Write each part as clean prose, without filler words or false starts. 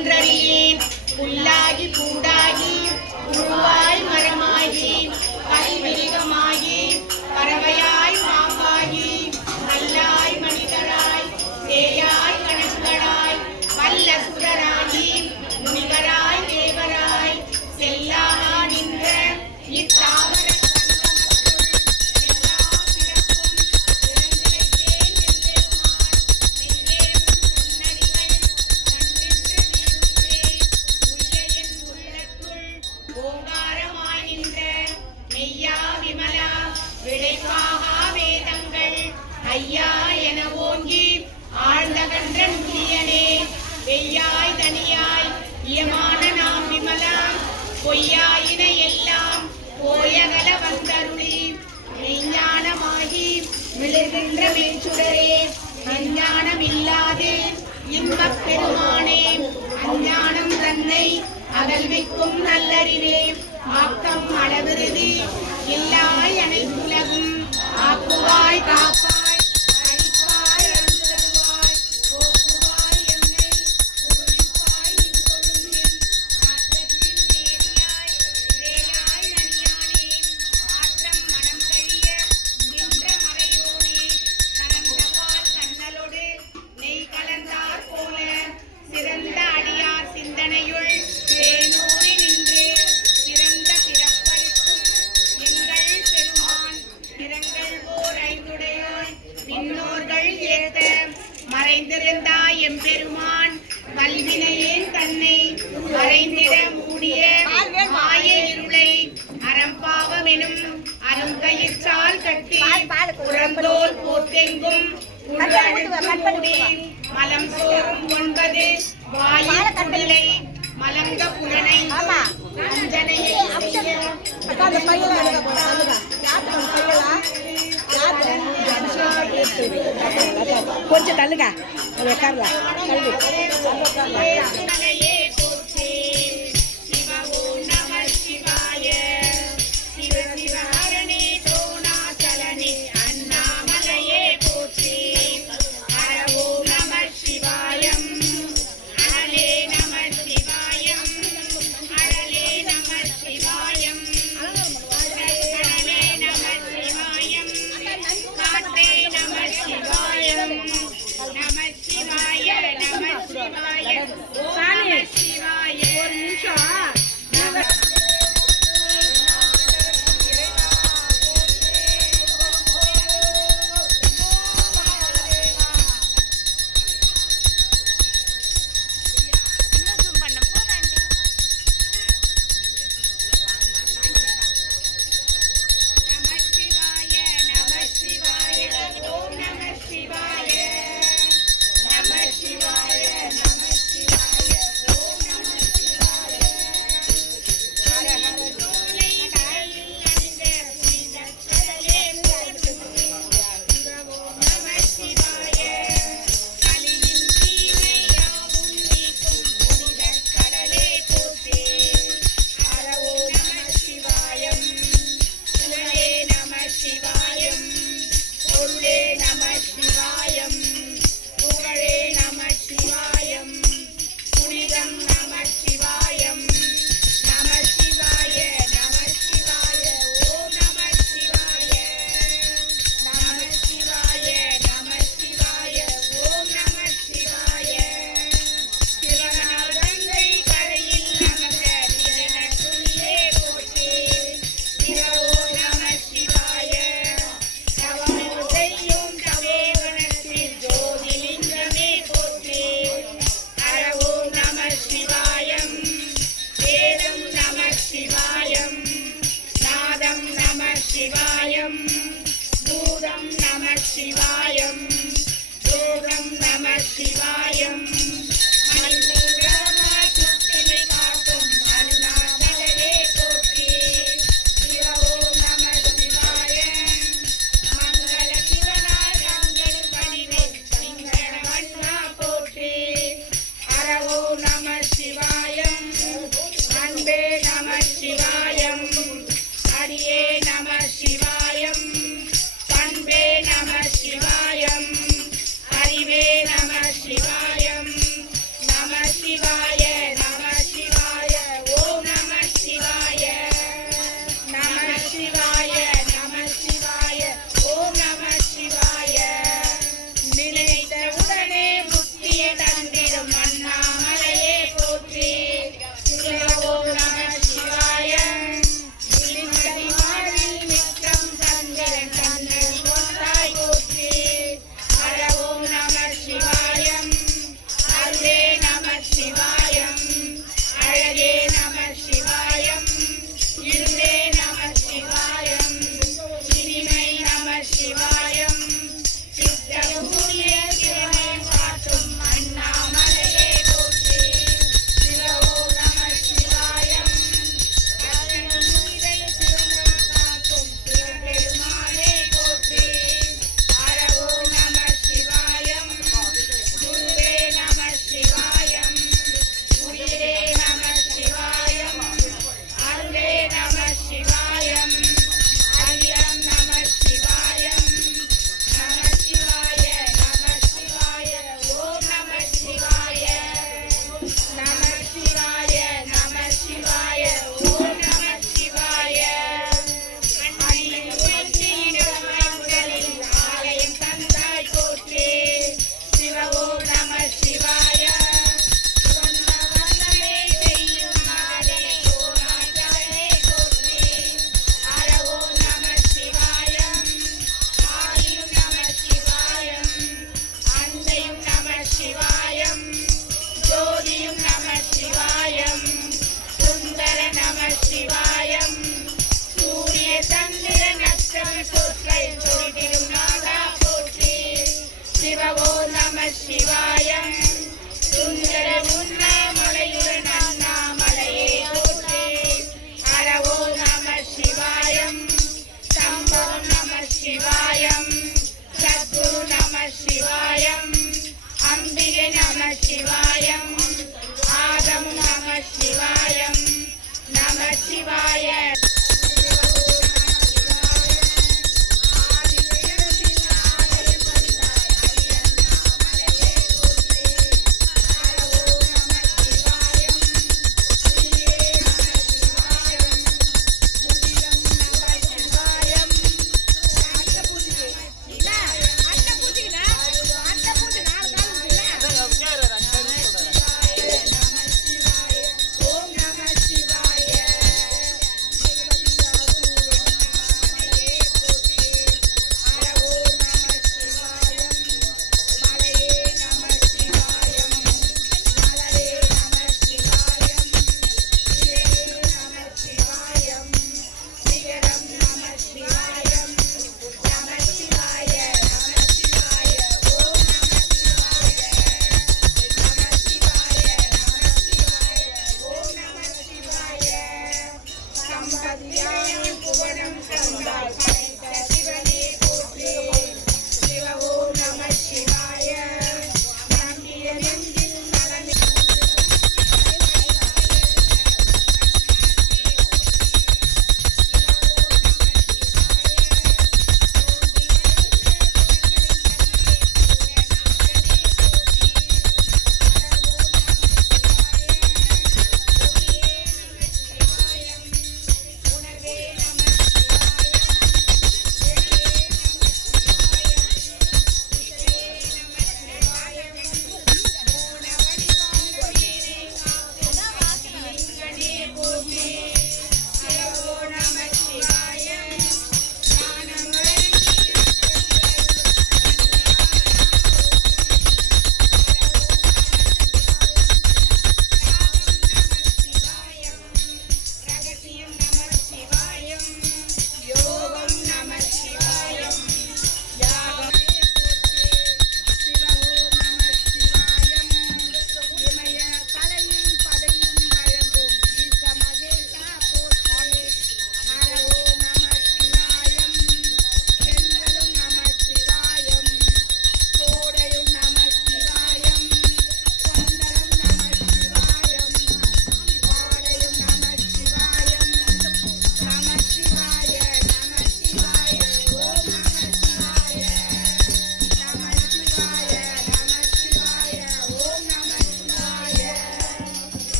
ஒன்றறியேன் புல்லாகி பூடாகி உருவாய் மரமாகி கல்விரிகமாகி பறவையாய் பாம்பாகி நல்லாய் மனிதராய் சேயாய் கணக்கராய் வல்ல சுடராகி முனிவராய் தேவராய் செல்லாமா நின்ற இத்தாவர ஐயா என ஓங்கி ஆழ்ந்தகன்ற நுண்ணியனே வெய்யாய் தனியாய் இயமான நாம் விமலா பொய்யாயின எல்லாம் போயகல வந்தருளி மெய்ஞானமாகி மிளர்கின்ற மேச்சுடரே அஞ்ஞானம் இல்லாது இன்பப் பெருமானே அஞ்ஞானம் தன்னை அகல்விக்கும் நல்லறிவே ஆக்கம் அளவிருதி இல்லாய் அனைத்துலகும் ஆக்குவாய் காப்பாய் மறைந்திருந்தாய் எம்பெருமான் வல்வினையேன் தன்னை மறைந்திட மூடிய மாய இருளை அறம்பாவமெனும் அருங்கயிற்றால் கட்டி புறந்தோல் போர்த்தெங்கும் மலம் சோறும் 9 வாயில் குடலை மலங்க புலனை அஞ்சனையை கொஞ்சம் தள்ளுங்க உட்காரலாம் தள்ளு Namah Shivaya.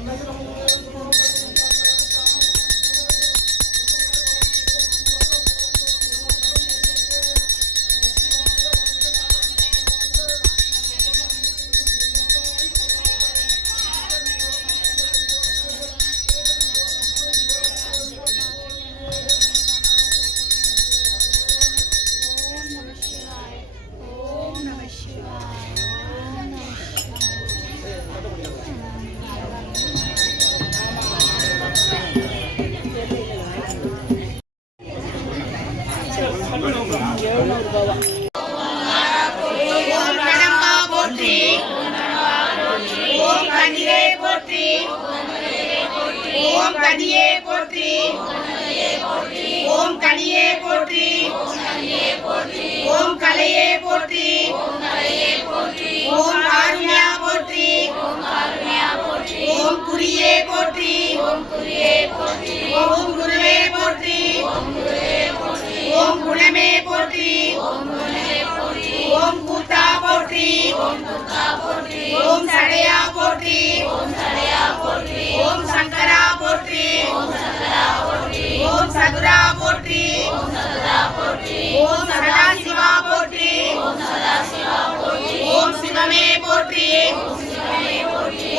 ஓம் கடம்பா போற்றி ஓம் கதிரே போற்றி ஓம் கதியே போற்றி ஓம் கனியே போற்றி ஓம் கலையே போற்றி ஓம் காருண்யா போற்றி ஓம் குறியே போற்றி ஓம் குருவே போற்றி ஓம் குணமே போற்றி ஓம் கூத்தா போற்றி ஓம் சடையா போற்றி ஓம் சங்கரா போற்றி ஓம் சதுரா போற்றி ஓம் சதாசிவா போற்றி ஓம் சிவமே போற்றி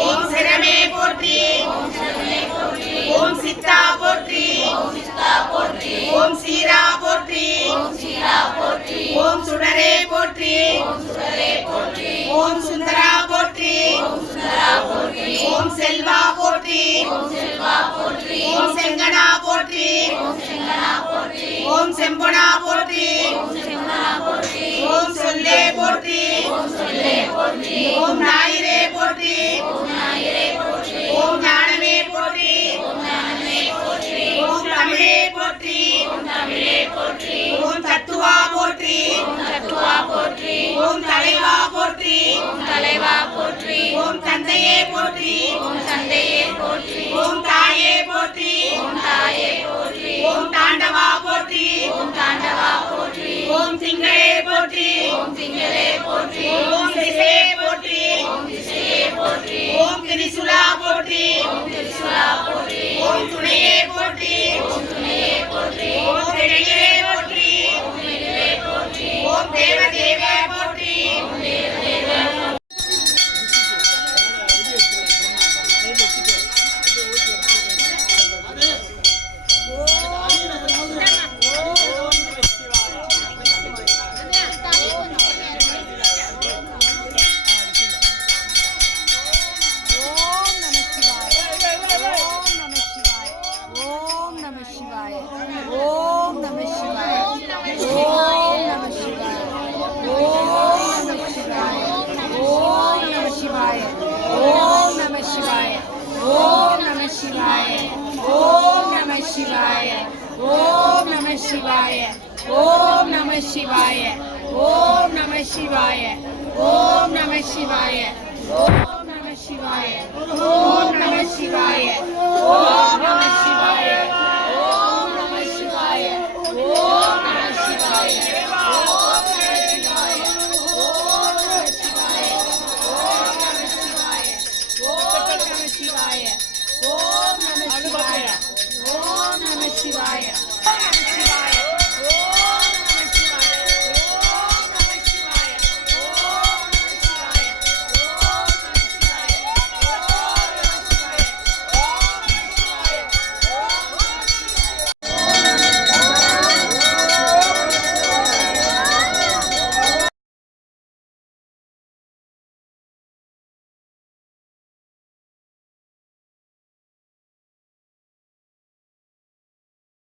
ஓம் சிரமே போற்றி ஓம் சித்தா போற்றி ஓம் சீரா போற்றி ஓம் சுடரே போற்றி ஓம் சுந்தரா போற்றி ஓம் செல்வா போற்றி ஓம் செங்கனா போற்றி ஓம் செம்பொனா போற்றி ஓம் சொல்லே போற்றி ஓம் ஞாயிறே போற்றி ஓம் ஞானமே போற்றி ஓம் தமிழே போற்றி ஓம் தத்துவா போற்றி ஓம் தலைவா போற்றி ஓம் தந்தையே போற்றி ஓம் தாயே போற்றி ஓம் தாண்டவா போற்றி ஓம் திங்களே போற்றி ஓம் திசையே போற்றி ஓம் திரிசுலா போற்றி ஓம் துணையே போற்றி ஓம் திணையே போற்றி ஓம் தேவதேவே போற்றி Shivaya, Om Namah Shivaya, Om Namah Shivaya, Om Namah Shivaya, Om Namah Shivaya, Om Namah Shivaya, Om Namah Shivaya, Om Namah Shivaya, Om Namah Shivaya, Om Namah Shivaya, Om Namah Shivaya, Om Namah Shivaya, Om Namah Shivaya, Om Namah Shivaya, Om Namah Shivaya, Om Namah Shivaya.